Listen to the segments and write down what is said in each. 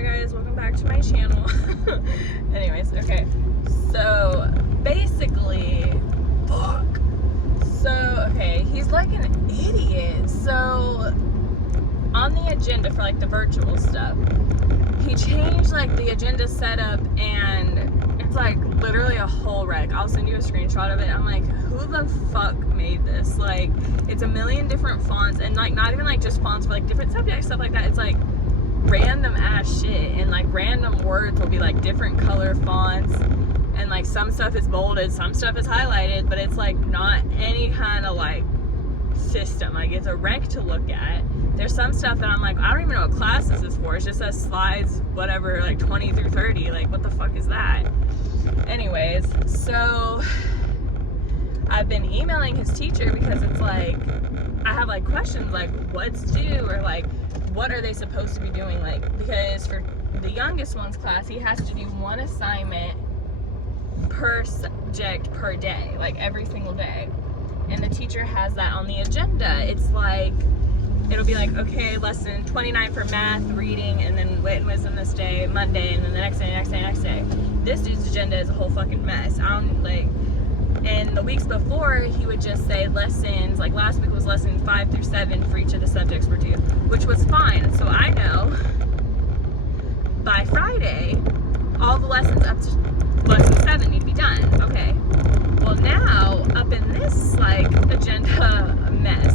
Hi guys, welcome back to my channel. Anyways, okay. So basically, okay, he's like an idiot. So on the agenda for like the virtual stuff, he changed like the agenda setup and it's like literally a whole wreck. I'll send you a screenshot of it. I'm like, who the fuck made this? Like, it's a million different fonts and like not even like just fonts for like different subjects, stuff like that. It's like random ass shit and like random words will be like different color fonts and like some stuff is bolded, some stuff is highlighted, but it's like not any kind of like system. Like, it's a wreck to look at. There's some stuff that I'm like, I don't even know what class this is for. It just says slides whatever, like 20 through 30. Like, what the fuck is that? Anyways, so I've been emailing his teacher because it's like I have like questions like what's due or like what are they supposed to be doing, like, because for the youngest one's class he has to do one assignment per subject per day, like every single day, and the teacher has that on the agenda. It's like it'll be like, okay, lesson 29 for math, reading, and then wit and wisdom this day, Monday, and then the next day. This dude's agenda is a whole fucking mess. I don't like. And the weeks before, he would just say lessons, like last week was lesson 5 through 7 for each of the subjects were due, which was fine. So I know by Friday, all the lessons up to lesson 7 need to be done. Okay. Well, now, up in this, like, agenda mess.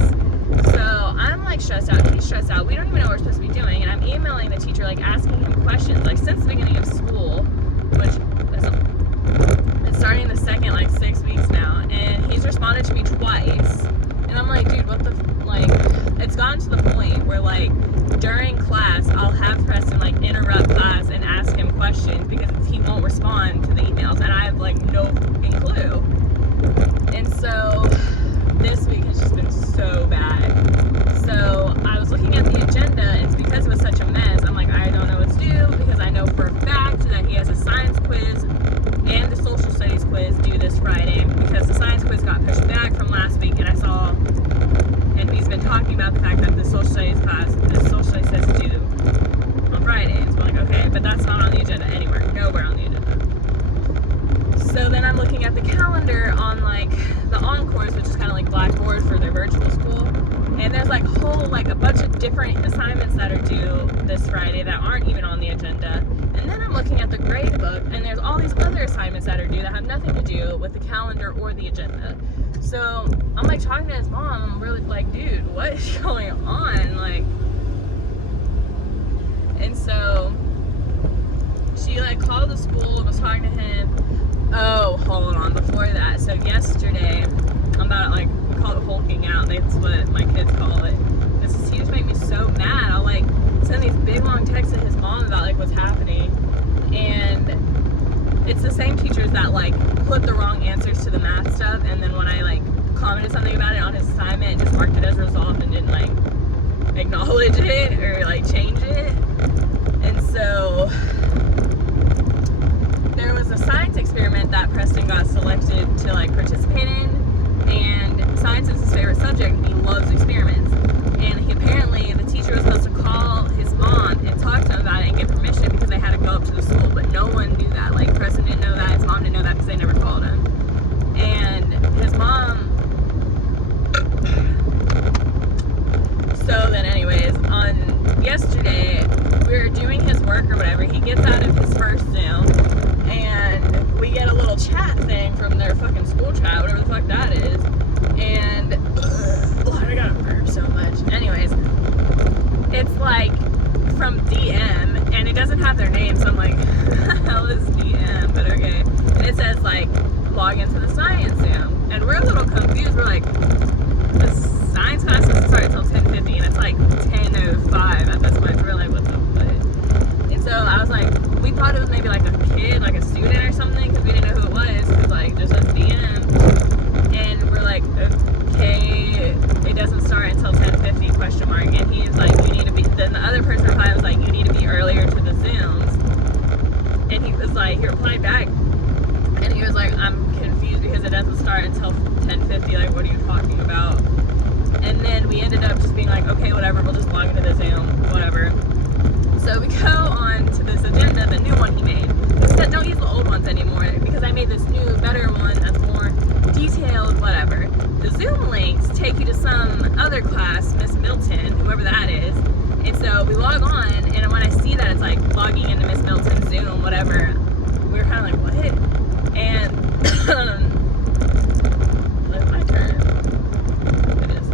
So I'm like stressed out, he's stressed out. We don't even know what we're supposed to be doing. And I'm emailing the teacher, like asking him questions, like since the beginning of school, which it's starting the second like 6 weeks now, and he's responded to me twice, and I'm like, dude, what the like, it's gotten to the point where like during class I'll have Preston like interrupt class and ask him questions because he won't respond to the emails and I have like no fucking clue. And so this week has just been so bad. So I was looking at the agenda, and it's because it was such a mess. I'm like, I don't know what's due because I know for a fact that he has a science quiz and the social studies quiz due this Friday because the science quiz got pushed back from last week, and I saw, and he's been talking about the fact that the social studies class, the social studies test is due on Friday. And so I'm like, okay, but that's not on the agenda anywhere, nowhere on the agenda. So then I'm looking at the calendar on like the Encores, which is kind of like Blackboard for their virtual school, and there's like a bunch of different assignments that are due this Friday that aren't even on the agenda. And then I'm looking at the grade book, and there's all these other assignments that are due that have nothing to do with the calendar or the agenda. So I'm like talking to his mom, I'm really like, dude, what is going on? Like, and so she like called the school and was talking to him. Oh, hold on, before that, so yesterday, I'm about like, we call it hulking out, that's what my kids call it. He just made me so mad. I'll like send these big long texts to his mom about like what's happening, and it's the same teachers that like put the wrong answers to the math stuff, and then when I like commented something about it on his assignment, just marked it as resolved and didn't like acknowledge it or like change it. And so there was a science experiment that Preston got selected to like participate in, and science is his favorite subject and he loves experiments. And apparently the teacher was supposed to call his mom and talk to him about it and get permission because they had to go up to the school, but no one knew that. Like, Preston didn't know that, his mom didn't know that because they never called him. And his mom, so then anyways, on yesterday, we were doing his work or whatever, he gets out of his first Zoom, and we get a little chat thing from their fucking school chat, whatever the fuck that is, and I gotta burp so much. Anyways, it's like from DM, and it doesn't have their name, so I'm like, who the hell is DM? But okay. And it says like, log into the science Zoom, and we're a little confused. We're like, the science class doesn't start until 10:50, and it's like 10:05 at this point. So we're like, what the fuck? And so I was like, we thought it was maybe like a kid, like a student or something, because we didn't know who it was, because like just says DM, and we're like, okay, it doesn't start until 10:50 ? And he's like, you need to be, then the other person replied was like, you need to be earlier to the Zooms. And he was like, he replied back, and he was like, I'm confused because it doesn't start until 10:50, like what are you talking about? And then we ended up just being like, okay, whatever, we'll just log into the Zoom, whatever. detailed, whatever. The Zoom links take you to some other class, Miss Milton, whoever that is. And so we log on, and when I see that it's like logging into Miss Milton's Zoom, whatever, we were kind of like, what? And it's my turn. It is.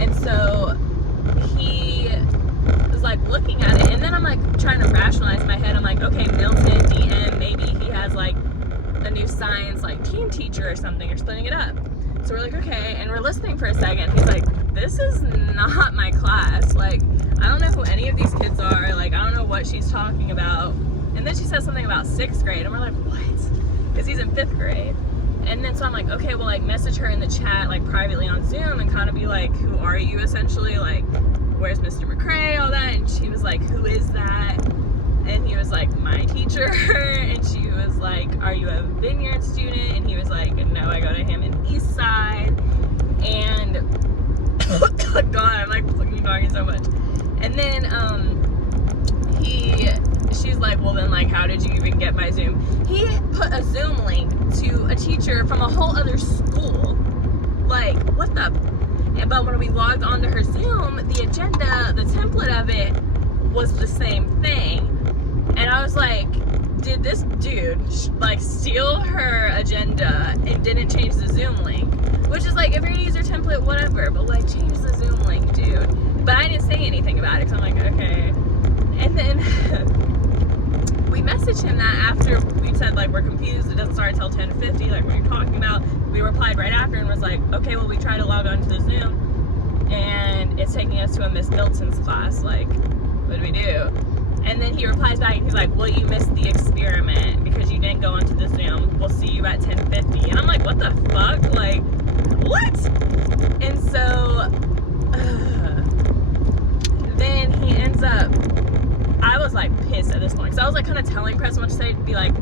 And so he was like looking at it, and then I'm like trying to rationalize in my head. I'm like, okay, Milton, DM, maybe he has like a new science like team teacher or something, or splitting it up. So we're like, okay, and we're listening for a second. He's like, this is not my class. Like, I don't know who any of these kids are. Like, I don't know what she's talking about. And then she says something about 6th grade, and we're like, what? Because he's in 5th grade. And then so I'm like, okay, well, like, message her in the chat, like, privately on Zoom, and kind of be like, who are you, essentially? Like, where's Mr. McCrae, all that. And she was like, who is that? And he was like, my teacher. And she was like, are you a Vineyard student? And he was like, no, I go to Hammond East Side. And God, I'm like fucking talking so much. And then she's like, well then, like, how did you even get my Zoom? He put a Zoom link to a teacher from a whole other school. Like, what the? But when we logged onto her Zoom, the agenda, the template of it was the same thing. And I was like, did this dude like steal her agenda and didn't change the Zoom link? Which is like, if you're gonna use your template, whatever, but like, change the Zoom link, dude. But I didn't say anything about it, because I'm like, okay. And then we messaged him that after we said, like, we're confused, it doesn't start until 10:50, like what you're talking about. We replied right after and was like, okay, well, we tried to log on to the Zoom and it's taking us to a Miss Milton's class. Like, what do we do? And then he replies back and he's like, well, you missed the experiment because you didn't go onto the Zoom. We'll see you at 10:50. And I'm like, what the fuck? Like, what? And so then he ends up, I was like pissed at this point, because I was like kind of telling Preston what to say, to be like,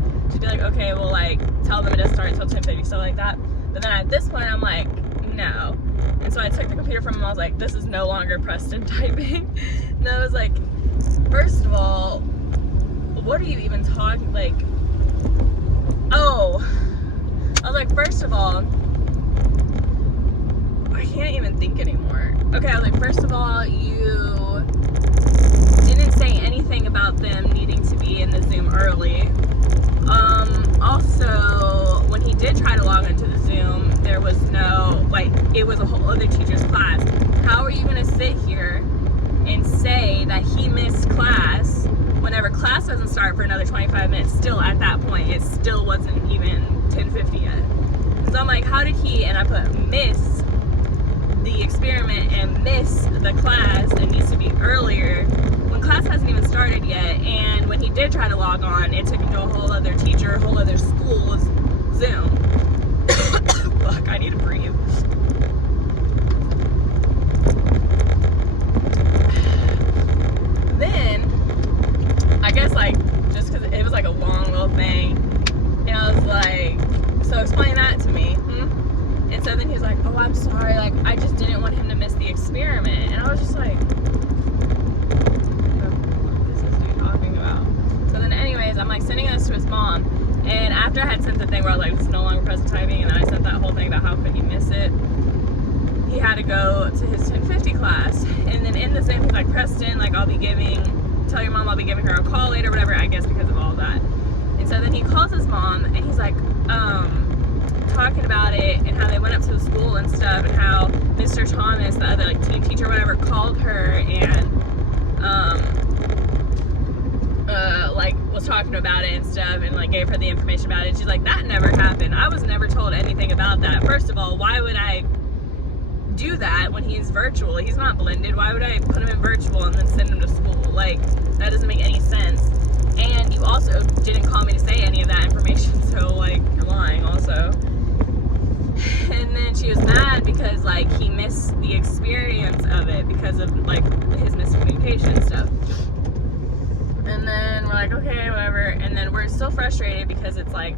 okay, well, like, tell them it doesn't start until 10:50, stuff like that. But then at this point I'm like, no. And so I took the computer from him. I was like, this is no longer Preston typing. And I was like, first of all, what are you even talking, like, oh, I was like, first of all, I can't even think anymore. Okay, I was like, first of all, you didn't say anything about them needing to be in the Zoom early. Also, when he did try to log into the Zoom, there was no, like, it was a whole other teacher's class. How are you gonna sit here and say that he missed class whenever class doesn't start for another 25 minutes? Still, at that point, it still wasn't even 10:50 yet. So I'm like, how did he, and I put miss the experiment and miss the class that needs to be earlier when class hasn't even started yet. And when he did try to log on, it took him to a whole other teacher, a whole other school's Zoom. Fuck, I need to breathe. Then, I guess, like, just because it was like a long little thing, and I was like, so explain that to me. And so then he was like, oh, I'm sorry, like, I just didn't want him to miss the experiment. And I was just like, what is this dude talking about? So then anyways, I'm like sending this to his mom, and after I had sent the thing where I was like, this is no longer present typing, and then I sent that whole thing about how could he miss it, he had to go to his 10:50 class. And then in the Zoom, he's like, Preston, like, tell your mom I'll be giving her a call later, whatever, I guess because of all that. And so then he calls his mom, and he's like, talking about it and how they went up to the school and stuff, and how Mr. Thomas, the other, like, team teacher or whatever, called her and like was talking about it and stuff, and like gave her the information about it. She's like, that never happened. I was never told anything about that. First of all, why would I do that when he's virtual? He's not blended. Why would I put him in virtual and then send him to school? Like, that doesn't make any sense. And you also didn't call me to say any of that information, so, like, you're lying also. And then she was mad because, like, he missed the experience of it because of, like, his miscommunication stuff. And then we're like, okay, whatever. And then we're still frustrated because it's, like,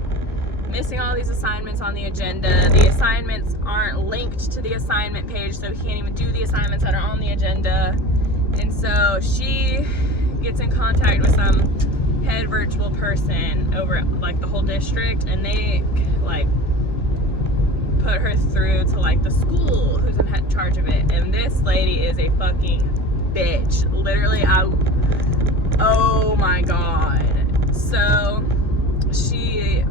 missing all these assignments on the agenda. The assignments aren't linked to the assignment page, so he can't even do the assignments that are on the agenda. And so she gets in contact with some head virtual person over, like, the whole district, and they, like, put her through to like the school who's in charge of it, and this lady is a fucking bitch. Literally, oh my god. So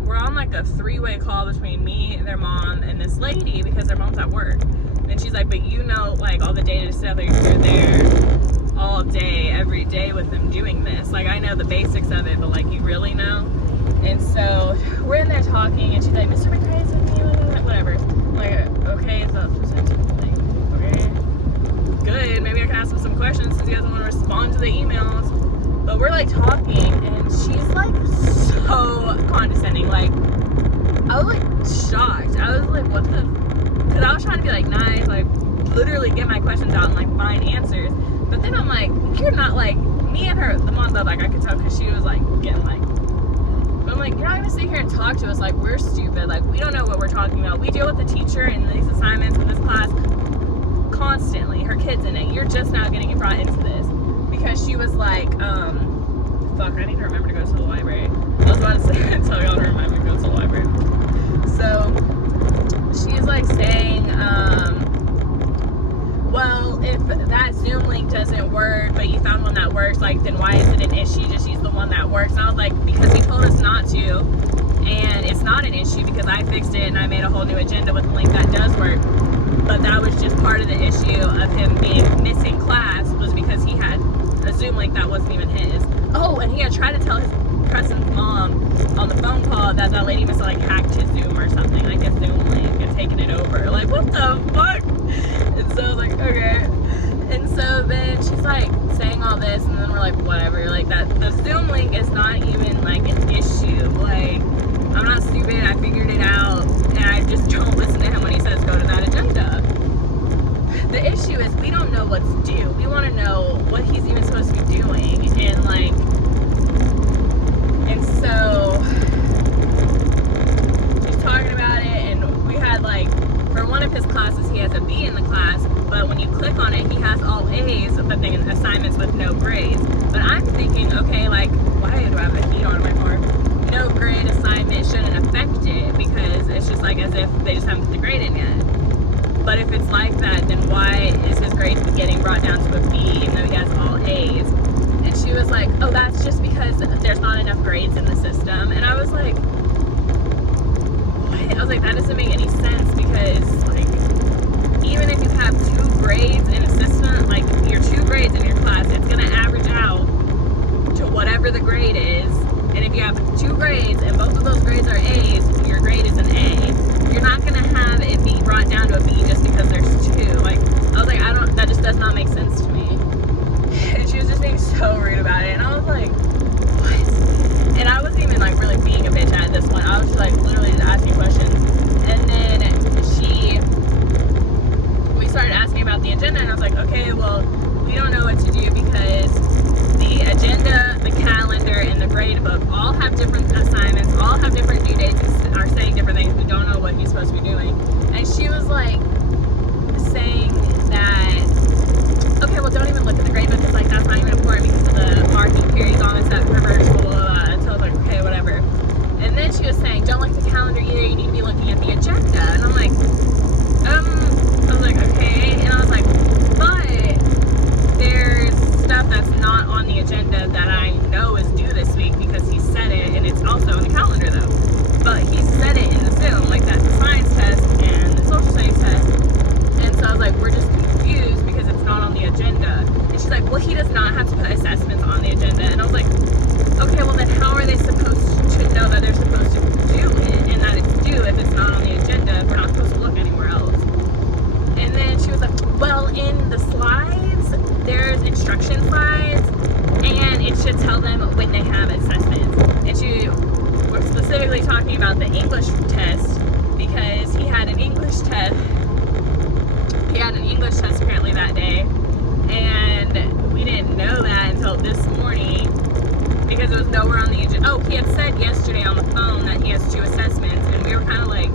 we're on like a 3-way call between me, their mom, and this lady because their mom's at work. And she's like, but you know, like all the data stuff that you're there all day, every day with them doing this. Like I know the basics of it, but like you really know. And so we're in there talking, and she's like, Mr. McRae is with me, whatever. I'm like, okay, so like, okay, good. Maybe I can ask him some questions since he doesn't want to respond to the emails. But we're like talking, and she's like so condescending. Like I was like shocked. I was like, what the? Because I was trying to be like nice, like literally get my questions out and like find answers. But then I'm like, you're not like me and her. The mom though, like I could tell because she was like getting like. But I'm like, you're not gonna sit here and talk to us like we're stupid. Like we don't know what we're talking about. We deal with the teacher and these assignments in this class constantly. Her kid's in it. You're just now getting brought into this. Because she was like, fuck, I need to remember to go to the library. I was about to say, tell y'all to remember to go to the library. So, she's like saying, well, if that Zoom link doesn't work, but you found one that works, like, then why is it an issue? Just use the one that works. And I was like, because he told us not to, and it's not an issue because I fixed it and I made a whole new agenda with the link that does work. But that was just part of the issue of him being missing class was because he had a Zoom link that wasn't even his. Oh, and he had tried to tell Preston's mom on the phone call that that lady must have like hacked his Zoom or something, like his Zoom link and taken it over. Like, what the fuck? And so I was like, okay. And so then she's like saying all this, and then we're like, whatever. Like that, the Zoom link is not even like an issue. Like, I'm not stupid. I figured it out, and I just don't listen to him when he says go to that agenda. The issue is we don't know what's due. We want to know what he's even supposed to be doing, and like, and so she's talking about it, and we had like, for one of his classes, he has a B in the class, but when you click on it, he has all A's, but then assignments with no grades. But I'm thinking, okay, like, why do I have the heat on my car? No grade assignment shouldn't affect it because it's just like as if they just haven't put the grade in yet. But if it's like that, then why is his grade getting brought down to a B even though he has all A's? And she was like, oh, that's just because there's not enough grades in the system. And I was like, what? I was like, that doesn't make any sense because, like, even if you have 2 grades in a system, like, your 2 grades in your class, it's going to average out to whatever the grade is. And if you have 2 grades and both of those grades are A's, your grade is an A. You're not going to have it be brought down to a B just because there's 2. Like, I was like, that just does not make sense to me. And she was just being so rude about it. And I was like, what? And I wasn't even, like, really being a bitch at this point. I was just, like, literally just asking questions. And then we started asking about the agenda. And I was like, okay, well, we don't know what to do because the agenda, the calendar, and the grade book all have different assignments, all have different due dates, and are saying different things. We don't know what he's supposed to be doing. And she was like saying that, okay, well, don't even look at the grade book. It's like, that's not even important because of the marking periods on it that reverse, blah, blah, blah. And so I was like, okay, whatever. And then she was saying, don't look at the calendar either. You need to be looking at the agenda. And I'm like, I was like, okay. And I was like, but there's stuff that's not on the agenda that I know is due this week because he said it, and it's also in the calendar though. But he said it in the Zoom, like that science test and the social studies test. And so I was like, we're just confused because it's not on the agenda. And she's like, well, he does not have to put assessments on the agenda. And I was like, okay, well then how are they supposed to know that they're supposed to do it and that it's due if it's not on the agenda if we're not supposed to look anywhere else? And then she was like, well, in the slides, there's instruction slides, and it should tell them when they have assessments. And she was specifically talking about the English test because he had an English test. He had an English test apparently that day, and we didn't know that until this morning because it was nowhere on the agenda. Oh, he had said yesterday on the phone that he has 2 assessments, and we were kind of like,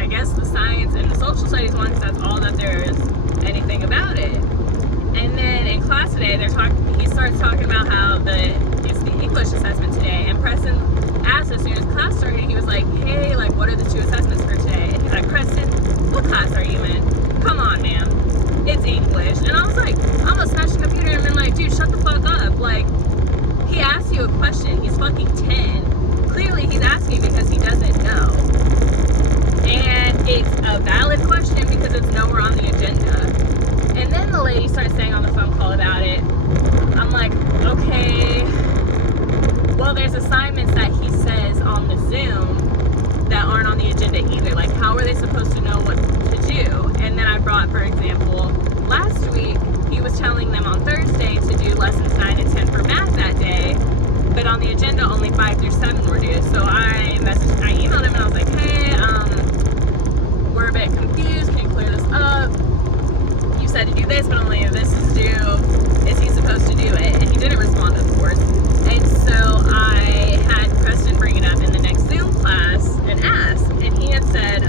I guess the science and the social studies one, because that's all that there is anything about it. And then in class today, he starts talking about how it's the English assessment today, and Preston asked as soon as class started, he was like, hey, like, what are the 2 assessments for today? And he's like, fucking 10. Clearly he's asking because he doesn't know. And it's a valid question because it's nowhere on the agenda. And then the lady starts saying on the phone call about it. I'm like, okay, well, there's assignments that he says on the Zoom that aren't on the agenda either. Like, how are they supposed to know what to do? And then I brought, for example, last week, he was telling them on Thursday to do lessons 9 and 10 for math that day, but on the agenda, only 5 through 7 were due. So I emailed him and I was like, hey, we're a bit confused. Can you clear this up? You said to do this, but only if this is due. Is he supposed to do it? And he didn't respond, of course. And so I had Preston bring it up in the next Zoom class and ask. And he had said,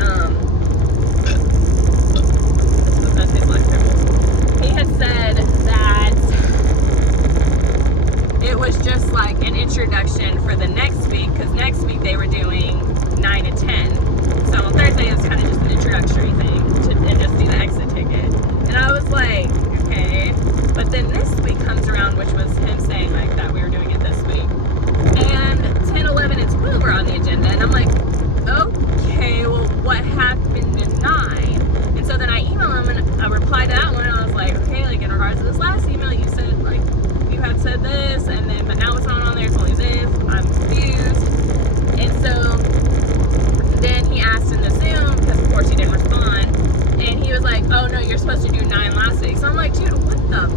he had said that it was just like an introduction for the next week, because next week they were doing 9 and 10. So on Thursday it was kind of just an introductory thing and just do the exit ticket. And I was like, okay. But then this week comes around, which was him saying like that we were doing it this week. And 10, 11, and 12 were on the agenda. And I'm like, okay, well, what happened to 9? And so then I emailed him and I replied to that one. And I was like, okay, like in regards to this last email, you said like, you had said this, and then, but now it's not on there, it's only this. I'm confused. And so then he asked in the Zoom, because of course he didn't respond. And he was like, oh no, you're supposed to do 9 last week. So I'm like, dude, what the?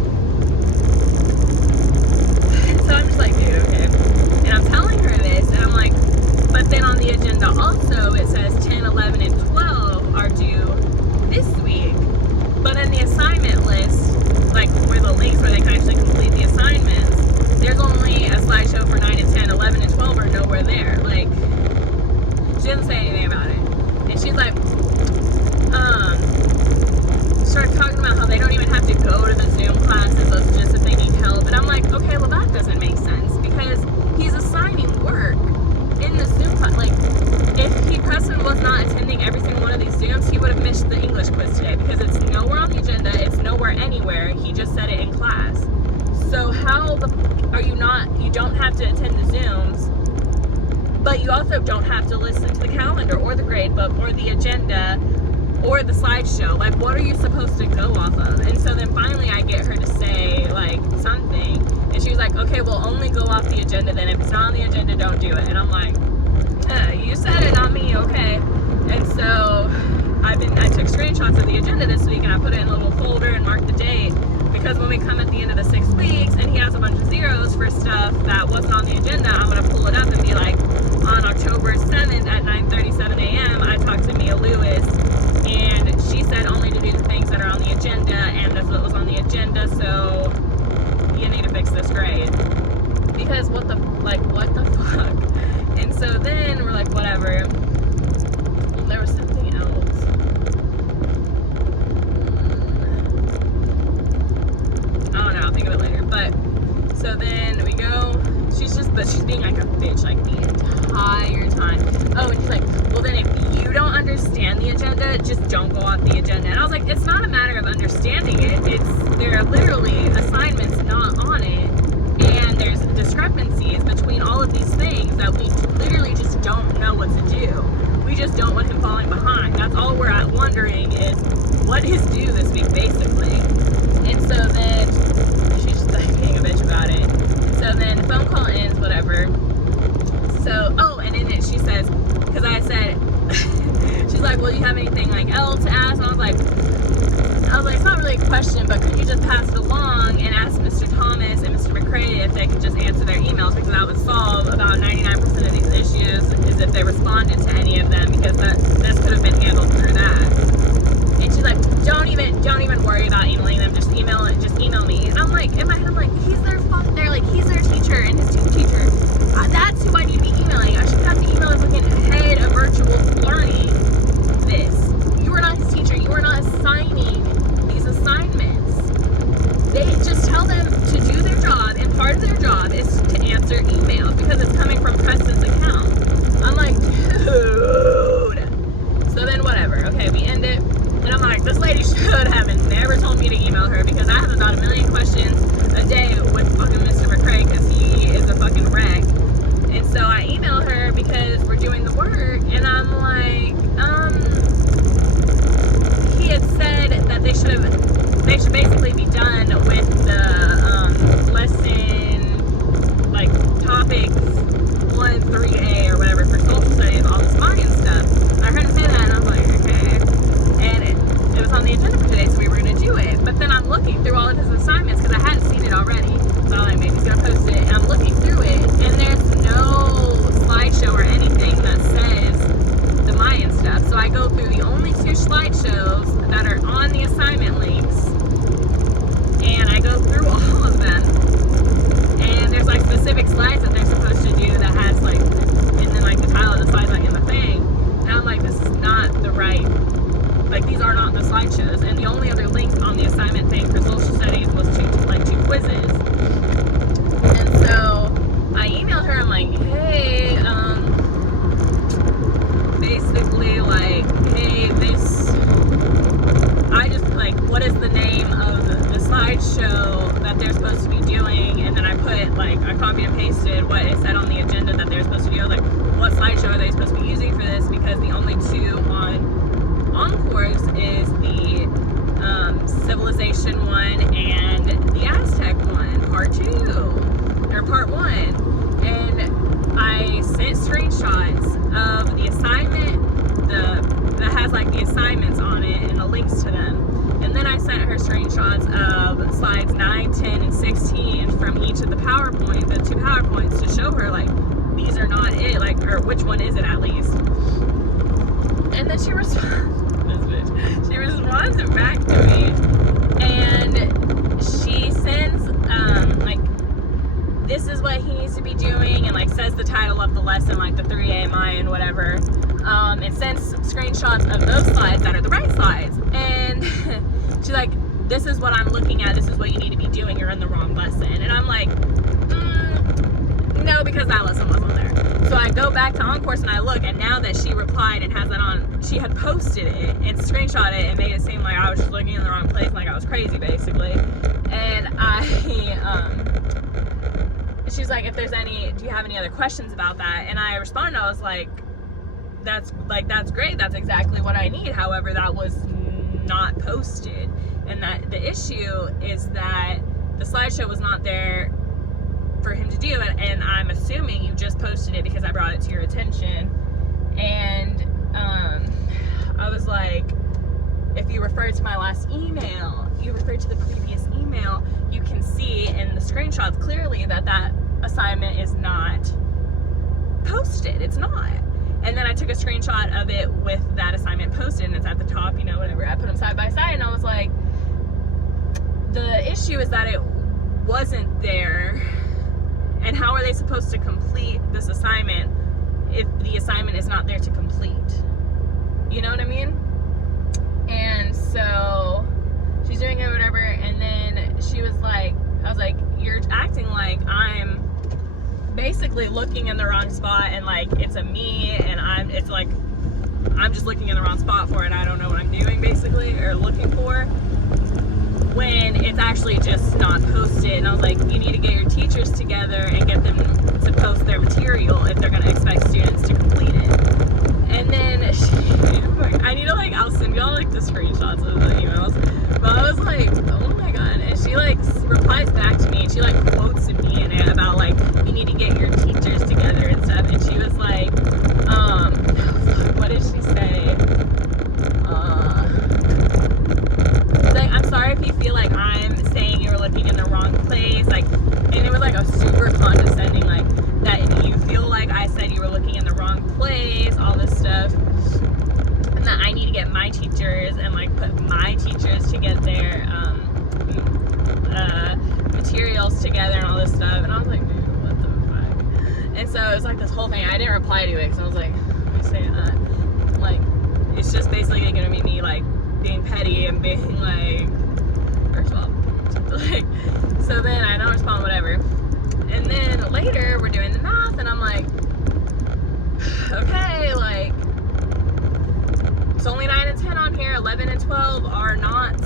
So I'm just like, dude, okay. And I'm telling her this, and I'm like, but then on the agenda also, it says 10, 11, and 12 are due this week. But in the assignment list, like where the links where they can actually complete the assignments, there's only a slideshow for 9 and 10, 11 and 12 are nowhere there. Like, she didn't say anything about it. And she's like, started talking about how they don't even have to go to the Zoom classes, it's just if they need help. And I'm like, okay, well that doesn't make sense, because he's assigning work in the Zoom class. Like, if Preston was not attending every single one of these Zooms, he would have missed the English quiz today, because it's nowhere on the agenda, it's nowhere anywhere, he just said it in class. So how are you not, you don't have to attend the Zooms, but you also don't have to listen to the calendar or the grade book or the agenda or the slideshow. Like, what are you supposed to go off of? And so then finally I get her to say like something, and she was like, okay, we'll only go off the agenda then. If it's not on the agenda, don't do it. And I'm like, you said it, not me, okay. And so I took screenshots of the agenda this week and I put it in a little folder and marked the date, because when we come at the end of the 6 weeks and he has a bunch of zeros for stuff that wasn't on the agenda, I'm going to pull it up and be like, on October 7th at 9:37 a.m. I talked to Mia Lewis, and she said only to do the things that are on the agenda, and that's what was on the agenda, so you need to fix this grade. Because what the fuck? And so then we're like, whatever. There was something else. I don't know, I'll think of it later. But so then we go, she's being like a bitch like the entire time. Oh, and she's like, well then if you don't understand the agenda, just don't go off the agenda. And I was like, it's not a matter of understanding it, there are literally assignments not on it, and there's discrepancies between all of these things that we literally just don't know what to do. We just don't want him falling behind. That's all we're at wondering is what is due this week, basically. And so then she's just like being a bitch about it. And so then the phone call ends, whatever. So, oh, and in it she says, because I said, she's like, well, you have anything like else to ask? And I was like, it's not really a question, but could you just pass it along and ask Mr. Thomas and Mr. McCray if they could just answer their emails, because that would solve about 99% of these issues, is if they responded to any of them, because this could have been handled through that. And she's like, don't even worry about emailing them, just email me. And I'm like, in my head, I'm like, he's their teacher and his teacher. That's who I need to be emailing. I shouldn't have to email the fucking head of virtual learning this. You are not his teacher. You are not assigning these assignments. They just tell them to do their job, and part of their job is to answer emails, because it's coming from Preston's account. I'm like, dude. So then whatever. Okay, we end it. And I'm like, this lady should have never told me to email her, because I have about 1 million questions a day with fucking Mr. McCray, because he is a fucking wreck. I copy and pasted what it said on the agenda that they're supposed to do. I was like, what slideshow are they supposed to be using for this? Because the only two on course is the Civilization one and the Aztec one, part 2, or part 1. And I sent screenshots of the assignment, that has like the assignments on it and the links to them. And then I sent her screenshots of slides 9, 10, and 16 from each of the two PowerPoints, to show her like, these are not it, like, or which one is it at least. And then she responds back to me, and she sends like, this is what he needs to be doing, and like says the title of the lesson, like the 3 AMI and whatever, and sends screenshots of those slides that are the right slides. And she's like, this is what I'm looking at, this is what you need to be doing, you're in the wrong lesson. And I'm like, no, because that lesson wasn't there. So I go back to OnCourse and I look, and now that she replied and has that on, she had posted it and screenshot it and made it seem like I was just looking in the wrong place, like I was crazy basically. And she's like, if there's any, do you have any other questions about that? And I responded, I was like, that's great, that's exactly what I need. However, that was not posted, and that the issue is that the slideshow was not there for him to do, and I'm assuming you just posted it because I brought it to your attention. And I was like, if you refer to my last email, you refer to the previous email, you can see in the screenshots clearly that that assignment is not posted. It's not. And then I took a screenshot of it with that assignment posted, and it's at the top, you know, whatever. I put them side by side, and I was like, the issue is that it wasn't there. And how are they supposed to complete this assignment if the assignment is not there to complete? You know what I mean? And so she's doing it, whatever, and then she was like, I was like, you're acting like I'm basically looking in the wrong spot, and like it's a me, and it's like I'm just looking in the wrong spot for it. I don't know what I'm doing basically, or looking for, when it's actually just not posted. And I was like, you need to get your teachers together and get them to post their material if they're going to expect students to complete it. And then I need to, like, I'll send y'all like the screenshots of the emails, but I was like, oh my god. And she like replies back to me, and she like quotes me in it about like, you need to get your teachers together and stuff. And she was like, what did she say? Like, I'm sorry if you feel like I'm saying you were looking in the wrong place, like, and it was like a super condescending, like, that you feel like I said you were looking in the wrong place, all this stuff, and that I need to get my teachers and like put my teachers to get their materials together and all this stuff. And I was like, dude, what the fuck? And so it was like this whole thing. I didn't reply to it because I was like, let me say that, like, it's just basically gonna be me like being petty and being like, first of all, like, so then I don't respond, whatever. And then later we're doing the math, and I'm like, okay, like, it's only 9 and 10 on here, 11 and 12 are not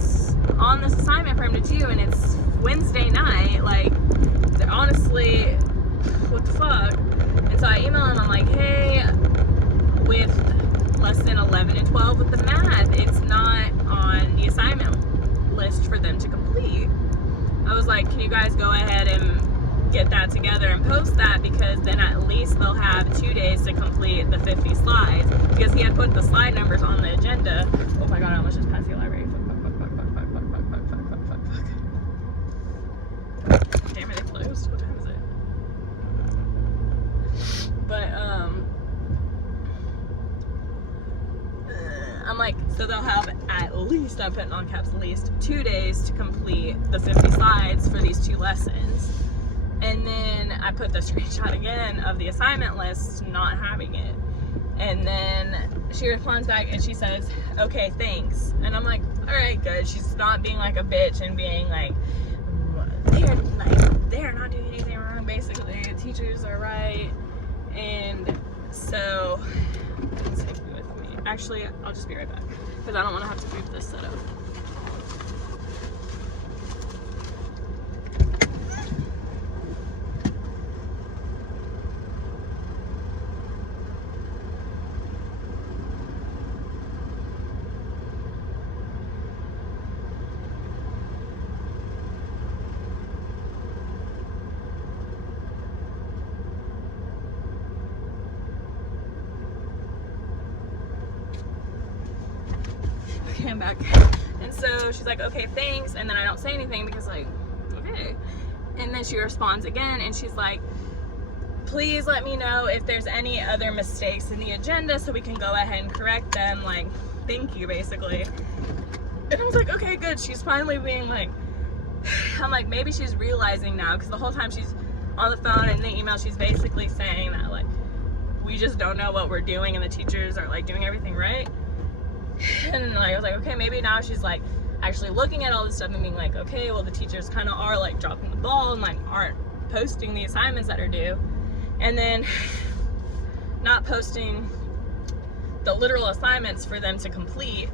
on this assignment for him to do, and it's Wednesday night, like, honestly, what the fuck? And so I email him, I'm like, hey, with lesson 11 and 12 with the math, it's not on the assignment list for them to complete. I was like, can you guys go ahead and get that together and post that, because then at least they'll have 2 days to complete the 50 slides, because he had put the slide numbers on the agenda. Oh my god, I almost just passed the library. Fuck. Damn it, it closed. What time is it? But I'm like, so they'll have at least, I'm putting on caps, at least 2 days to complete the 50 slides for these 2 lessons. And then I put the screenshot again of the assignment list not having it. And then she responds back and she says, okay, thanks. And I'm like, all right, good. She's not being like a bitch and being like, they're not doing anything wrong, basically. The teachers are right. And so, stick with me. Actually, I'll just be right back, because I don't want to have to move this setup. I'm back. And so she's like, okay, thanks. And then I don't say anything because like, okay. And then she responds again and she's like, please let me know if there's any other mistakes in the agenda so we can go ahead and correct them. Like, thank you, basically. And I was like, okay, good. She's finally being like, I'm like, maybe she's realizing now, because the whole time she's on the phone and in the email, she's basically saying that like, we just don't know what we're doing and the teachers are like doing everything right. And like, I was like, okay, maybe now she's like actually looking at all this stuff and being like, okay, well the teachers kind of are like dropping the ball and like aren't posting the assignments that are due, and then not posting the literal assignments for them to complete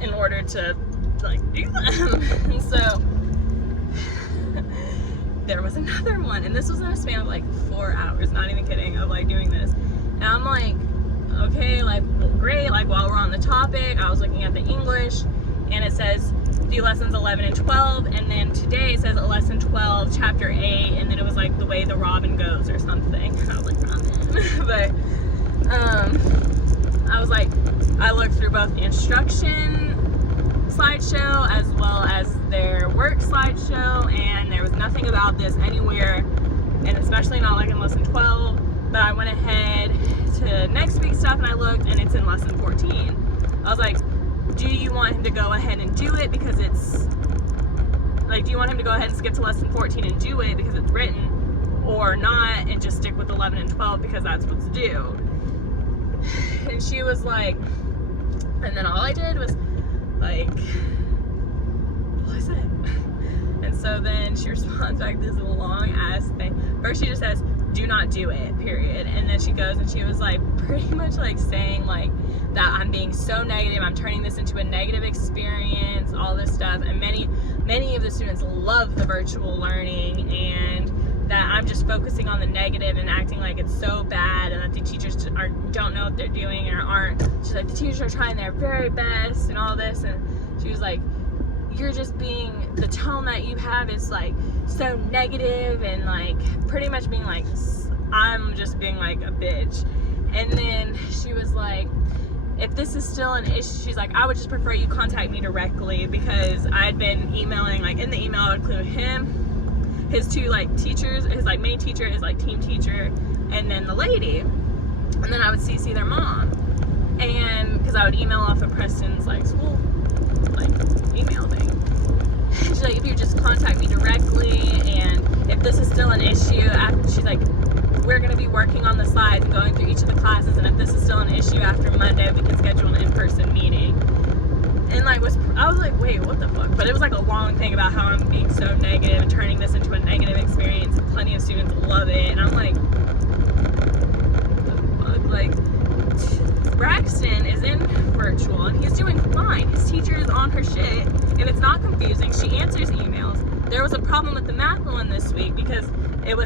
in order to like do them. And so there was another one, and this was in a span of like 4 hours, not even kidding, of like doing this. And I'm like, okay, like, well, great. Like, while we're on the topic, I was looking at the English and it says do lessons 11 and 12, and then today it says lesson 12 chapter 8, and then it was like the way the robin goes or something. And I was like, ramen. But I was like, I looked through both the instruction slideshow as well as their work slideshow, and there was nothing about this anywhere, and especially not like in lesson 12. But I went ahead to next week's stuff and I looked, and it's in lesson 14. I was like, do you want him to go ahead and do it because it's like, do you want him to go ahead and skip to lesson 14 and do it because it's written, or not and just stick with 11 and 12 because that's what's due? And she was like, and then all I did was like, what was it? And so then she responds back this long ass thing. First she just says, do not do it, period. And then she goes and she was like pretty much like saying like that I'm being so negative, I'm turning this into a negative experience, all this stuff. And many of the students love the virtual learning, and that I'm just focusing on the negative and acting like it's so bad, and that the teachers don't know what they're doing or aren't. She's like, the teachers are trying their very best and all this. And she was like, you're just being, the tone that you have is like so negative, and like pretty much being like, I'm just being like a bitch. And then she was like, if this is still an issue, she's like, I would just prefer you contact me directly, because I'd been emailing, like in the email I would include him, his two like teachers, his like main teacher, his like team teacher, and then the lady, and then I would CC their mom. And because I would email off of Preston's like school like email thing. She's like, if you just contact me directly, and if this is still an issue, she's like, we're going to be working on the slides and going through each of the classes, and if this is still an issue after Monday, we can schedule an in-person meeting. And like, I was like, wait, what the fuck? But it was like a long thing about how I'm being so negative and turning this into a negative experience, and plenty of students love it. And I'm like, what the fuck? Like, Braxton is in virtual and he's doing fine. His teacher is on her shit, and it's not confusing. She answers emails. There was a problem with the math one this week because